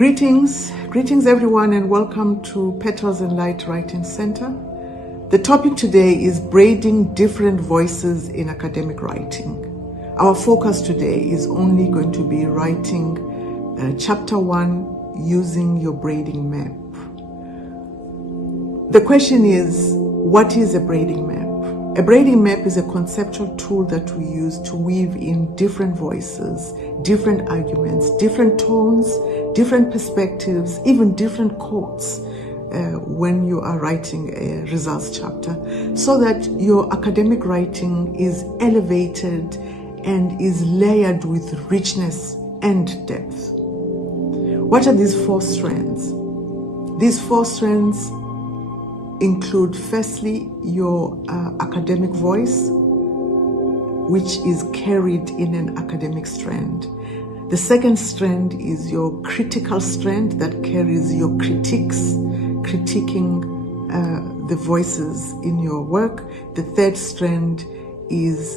Greetings everyone, and welcome to Petals and Light Writing Center. The topic today is braiding different voices in academic writing. Our focus today is only going to be writing chapter 1 using your braiding map. The question is, what is a braiding map? A braiding map is a conceptual tool that we use to weave in different voices, different arguments, different tones, different perspectives, even different quotes when you are writing a results chapter, so that your academic writing is elevated and is layered with richness and depth. What are these four strands? These four strands include, firstly, your academic voice, which is carried in an academic strand. The second strand is your critical strand that carries your critiquing the voices in your work. The third strand is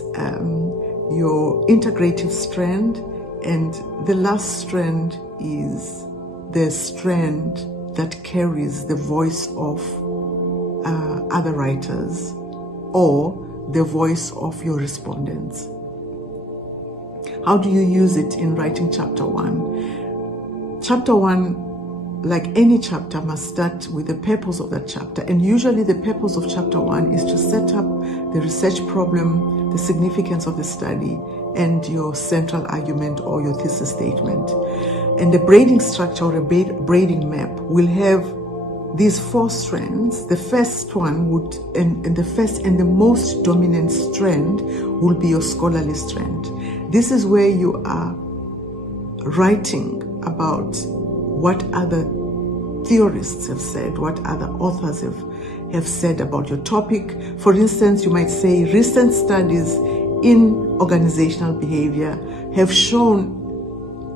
your integrative strand, and the last strand is the strand that carries the voice of other writers or the voice of your respondents. How do you use it in writing chapter 1? Chapter 1, like any chapter, must start with the purpose of that chapter. And usually the purpose of chapter 1 is to set up the research problem, the significance of the study, and your central argument or your thesis statement. And the braiding structure or a braiding map will have these four strands. The first one would, and the first and the most dominant strand will be your scholarly strand. This is where you are writing about what other theorists have said, what other authors have said about your topic. For instance, you might say recent studies in organizational behavior have shown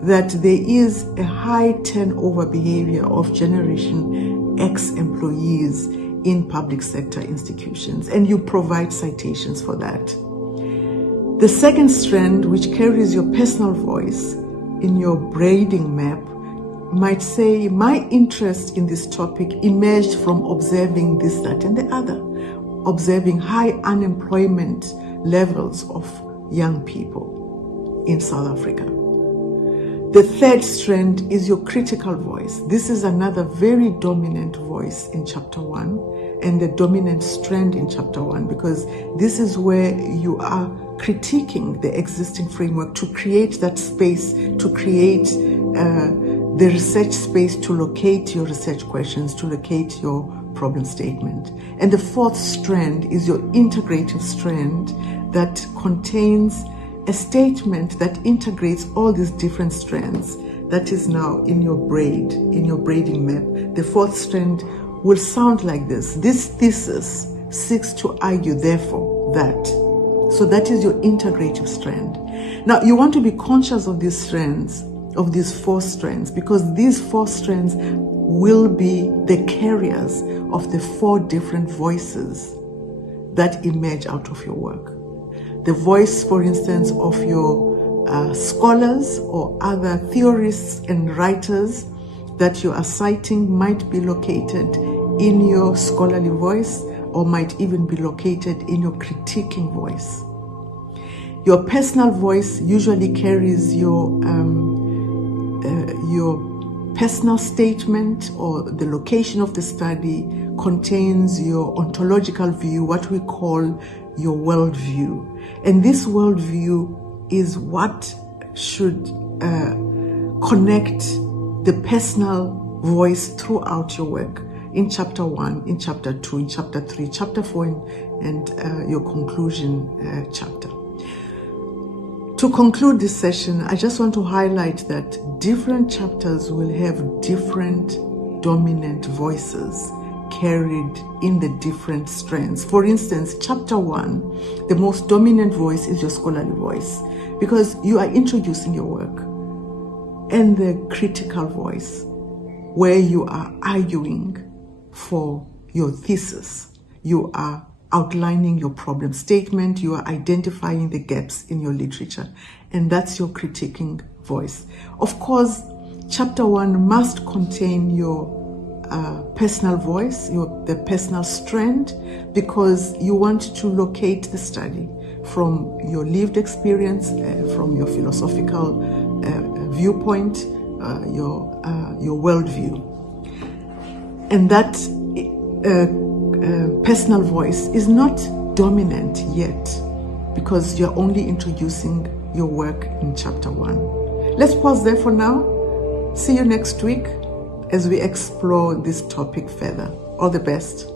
that there is a high turnover behavior of Generation X employees in public sector institutions, and you provide citations for that. The second strand, which carries your personal voice in your braiding map, might say, my interest in this topic emerged from observing this, that, and the other, observing high unemployment levels of young people in South Africa. The third strand is your critical voice. This is another very dominant voice in chapter 1 and the dominant strand in chapter 1, because this is where you are critiquing the existing framework to create that space, to create the research space, to locate your research questions, to locate your problem statement. And the fourth strand is your integrative strand that contains a statement that integrates all these different strands that is now in your braiding map. The fourth strand will sound like this. This thesis seeks to argue, therefore, that. So that is your integrative strand. Now, you want to be conscious of these strands, of these four strands, because these four strands will be the carriers of the four different voices that emerge out of your work. The voice, for instance, of your scholars or other theorists and writers that you are citing might be located in your scholarly voice, or might even be located in your critiquing voice. Your personal voice usually carries your personal statement, or the location of the study contains your ontological view, what we call your worldview. And this worldview is what should connect the personal voice throughout your work in chapter 1, in chapter 2, in chapter 3, chapter 4, and your conclusion chapter. To conclude this session, I just want to highlight that different chapters will have different dominant voices carried in the different strands. For instance, chapter 1, the most dominant voice is your scholarly voice, because you are introducing your work, and the critical voice, where you are arguing for your thesis. You are outlining your problem statement, you are identifying the gaps in your literature, and that's your critiquing voice. Of course, Chapter 1 must contain your personal voice, the personal strand, because you want to locate the study from your lived experience, from your philosophical viewpoint, your worldview. And that personal voice is not dominant yet, because you're only introducing your work in chapter 1. Let's pause there for now. See you next week as we explore this topic further. All the best.